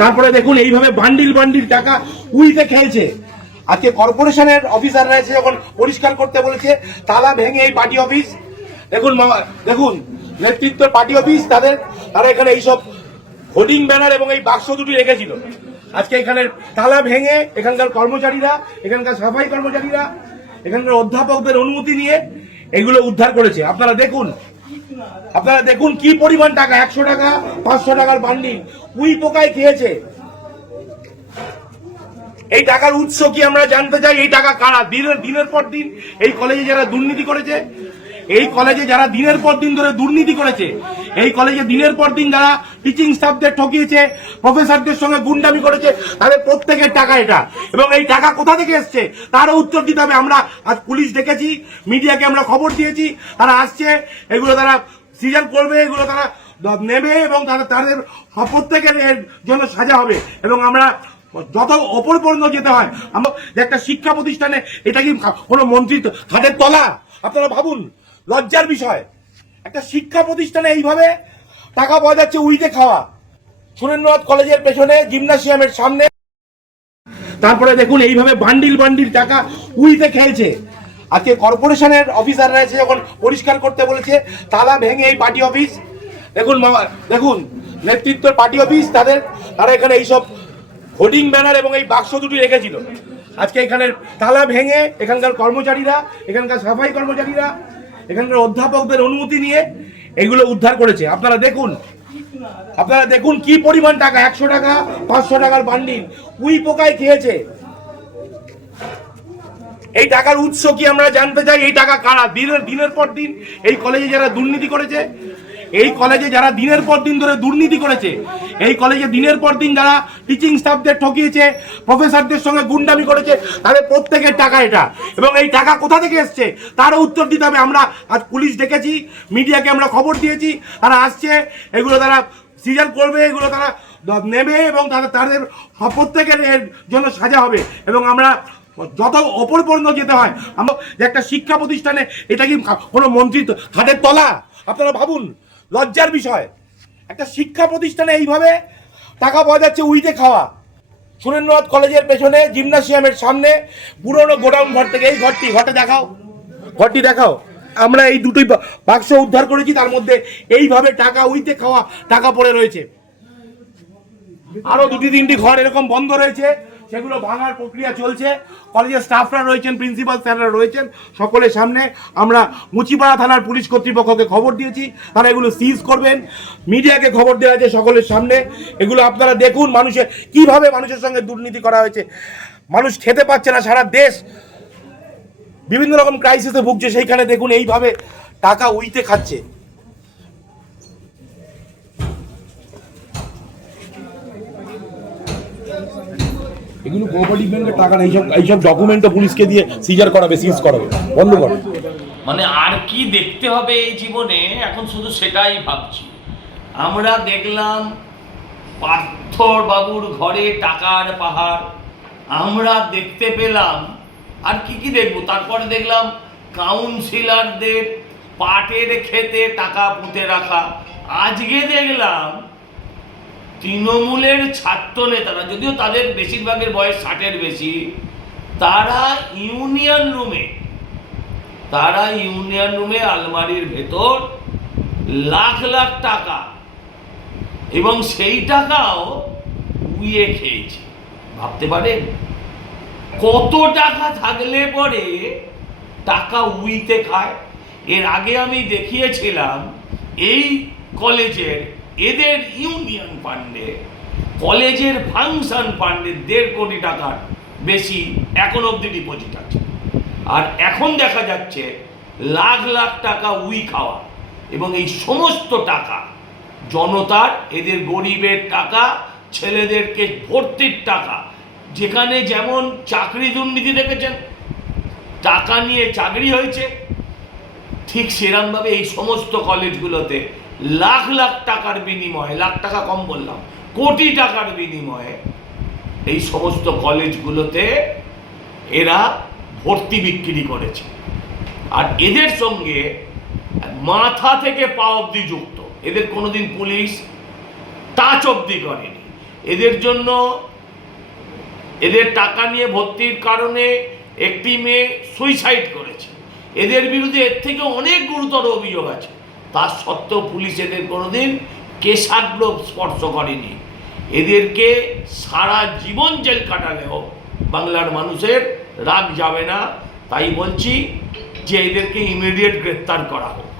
তারপরে দেখুন এইভাবে বান্ডিল বান্ডিল টাকা উইতে খেলছে। আজকে কর্পোরেশনের অফিসাররা এসে যখন পরিষ্কার করতে বলেছে, তালা ভেঙে এই পার্টি অফিস, দেখুন দেখুন নেতৃত্বের পার্টি অফিস, তারা এখানে এইসব হোর্ডিং ব্যানার এবং এই বাক্স দুটি রেখেছিল। আজকে এখানে তালা ভেঙে এখানকার কর্মচারীরা, এখানকার সাফাই কর্মচারীরা, এখানকার অধ্যাপকদের অনুমতি নিয়ে এগুলো উদ্ধার করেছে। আপনারা দেখুন কি পরিমাণ টাকা, 100 টাকা 500 টাকার বান্ডিল উই পোকায় খেয়েছে। এই টাকার উৎস কি আমরা জানতে চাই। এই টাকা কারা? দিনের পর দিন এই কলেজে যারা দুর্নীতি করেছে, এই কলেজে যারা দিনের পর দিন ধরে দুর্নীতি করেছে, এই কলেজে দিনের পর দিন যারা টিচিং স্টাফদের ঠকিয়েছে, প্রফেসরদের সঙ্গে গুন্ডামি করেছে, তাদের প্রত্যেকের টাকা এটা। এবং এই টাকা কোথা থেকে এসছে তারও উত্তর দিতে হবে। আমরা আজ পুলিশ ডেকেছি, মিডিয়াকে আমরা খবর দিয়েছি, তারা আসছে, এগুলো তারা সিজন করবে, এগুলো তারা নেবে এবং তাদের প্রত্যেকের জন্য সাজা হবে। এবং আমরা যত ওপর পর্যন্ত যেতে হয়, আমরা একটা শিক্ষা প্রতিষ্ঠানে, এটা কি কোনো মন্ত্রী হাতের তলা? আপনারা ভাবুন, লজ্জার বিষয়। একটা শিক্ষা প্রতিষ্ঠানে এইভাবে টাকা পাওয়া যাচ্ছে উইতে খাওয়া। সুরেন্দ্রনাথ কলেজের পেছনে জিমনাসিয়ামের সামনে, তারপরে দেখুন এইভাবে বান্ডিল বান্ডিল টাকা উইতে খেলছে। আজকে কর্পোরেশনের অফিসাররা এসে যখন পরিষ্কার করতে বলেছে, তালা ভেঙে এই পার্টি অফিস, দেখুন নেতৃত্বের পার্টি অফিস, তারা এখানে এইসব হোর্ডিং ব্যানার এবং এই বাক্স দুটি রেখেছিল। আজকে এখানে তালা ভেঙে এখানকার কর্মচারীরা, এখানকার সাফাই কর্মচারীরা, এখানকার অধ্যাপকদের অনুমতি নিয়ে এগুলো উদ্ধার করেছে। আপনারা দেখুন কি পরিমাণ টাকা, 100 টাকা 500 টাকার বান্ডিল উই পোকায় খেয়েছে। এই টাকার উৎস কি আমরা জানতে চাই। এই টাকা কারা? দিনের পর দিন এই কলেজে যারা দুর্নীতি করেছে, এই কলেজে যারা দিনের পর দিন ধরে দুর্নীতি করেছে, এই কলেজে দিনের পর দিন যারা টিচিং স্টাফদের ঠকিয়েছে, প্রফেসরদের সঙ্গে গুন্ডামি করেছে, তাদের প্রত্যেকের টাকা এটা। এবং এই টাকা কোথা থেকে এসছে তারও উত্তর দিতে হবে। আমরা আজ পুলিশ ডেকেছি, মিডিয়াকে আমরা খবর দিয়েছি, তারা আসছে, এগুলো তারা সিজন করবে, এগুলো তারা নেবে এবং তাদের প্রত্যেকের জন্য সাজা হবে। এবং আমরা যত ওপর পর্যন্ত যেতে হয়, আমরা একটা শিক্ষা প্রতিষ্ঠানে, এটা কি কোনো মন্ত্রী হাতের তলা? আপনারা ভাবুন, লজ্জার বিষয়। একটা শিক্ষা প্রতিষ্ঠানে এইভাবে টাকা পাওয়া যাচ্ছে উইতে খাওয়া। সুরেন্দ্রনাথ কলেজের পেছনে জিমনাসিয়ামের সামনে পুরনো গোডাউন ঘর থেকে, এই ঘরটি দেখাও। আমরা এই দুটোই বাক্স উদ্ধার করেছি, তার মধ্যে এইভাবে টাকা উইতে খাওয়া টাকা পড়ে রয়েছে। আরো 2-3টি ঘর এরকম বন্ধ রয়েছে, সেগুলো ভাঙার প্রক্রিয়া চলছে। কলেজের স্টাফরা রয়েছেন, প্রিন্সিপাল স্যাররা রয়েছেন, সকলের সামনে আমরা মুচিপাড়া থানার পুলিশ কর্তৃপক্ষকে খবর দিয়েছি, তারা এগুলো সিজ করবেন। মিডিয়াকে খবর দেওয়া হয়েছে সকলের সামনে। এগুলো আপনারা দেখুন, কিভাবে মানুষের সঙ্গে দুর্নীতি করা হয়েছে। মানুষ খেতে পাচ্ছে না, সারা দেশ বিভিন্ন রকম ক্রাইসিসে ভুগছে, সেইখানে দেখুন এইভাবে টাকা উইতে খাচ্ছে। এগুলো কোঅপারেটিভ ব্যাংকের টাকা না, এইসব ডকুমেন্টও পুলিশকে দিয়ে সিজার করাবে, সিজ করাবে, বন্ধ করো। মানে আর কি দেখতে হবে এই জীবনে, এখন শুধু সেটাই ভাবছি। আমরা দেখলাম পার্থর বাবুর ঘরে টাকার পাহাড়, আমরা দেখতে পেলাম। আর কি দেখবো? তারপরে দেখলাম কাউন্সিলরদের পাটের খেতে টাকা পুঁতে রাখা। আজকে দেখলাম তৃণমূলের ছাত্র নেতারা, যদিও তাদের বেশিরভাগের বয়স 60-এর বেশি, তারা ইউনিয়ন রুমে আলমারির ভেতর লাখ লাখ টাকা, এবং সেই টাকাও উইয়ে খেয়েছে। ভাবতে পারেন কত টাকা থাকলে পরে টাকা উইতে খায়। এর আগে আমি দেখিয়েছিলাম এই কলেজের, এদের ইউনিয়ন ফান্ডে, কলেজের ফাংশন ফান্ডে 1.5 কোটি টাকার বেশি এখন অবধি ডিপোজিট আছে। আর এখন দেখা যাচ্ছে লাখ লাখ টাকা উই খাওয়া। এবং এই সমস্ত টাকা জনতার, এদের গরিবের টাকা, ছেলেদেরকে ভর্তির টাকা। যেখানে যেমন চাকরি দুর্নীতি দেখেছেন, টাকা নিয়ে চাকরি হয়েছে, ঠিক সেরকমভাবে এই সমস্ত কলেজগুলোতে লাখ লাখ টাকার বিনিময়ে, লাখ টাকা কম বললাম, কোটি টাকার বিনিময়ে এই সমস্ত কলেজগুলোতে এরা ভর্তি বিক্রি করেছে। আর এদের সঙ্গে মাথা থেকে পা অবধি যুক্ত। এদের কোনোদিন পুলিশ টাচ অবধি করেনি। এদের জন্য এদের টাকা নিয়ে ভর্তির কারণে একটি মেয়ে সুইসাইড করেছে, এদের বিরুদ্ধে এর থেকে অনেক গুরুতর অভিযোগ আছে, তার সত্ত্বেও পুলিশ এদের কোনোদিন কেশাগ্র স্পর্শ করেনি। এদেরকে সারা জীবন জেল কাটালেও বাংলার মানুষের রাগ যাবে না। তাই বলছি যে এদেরকে ইমিডিয়েট গ্রেপ্তার করা হোক।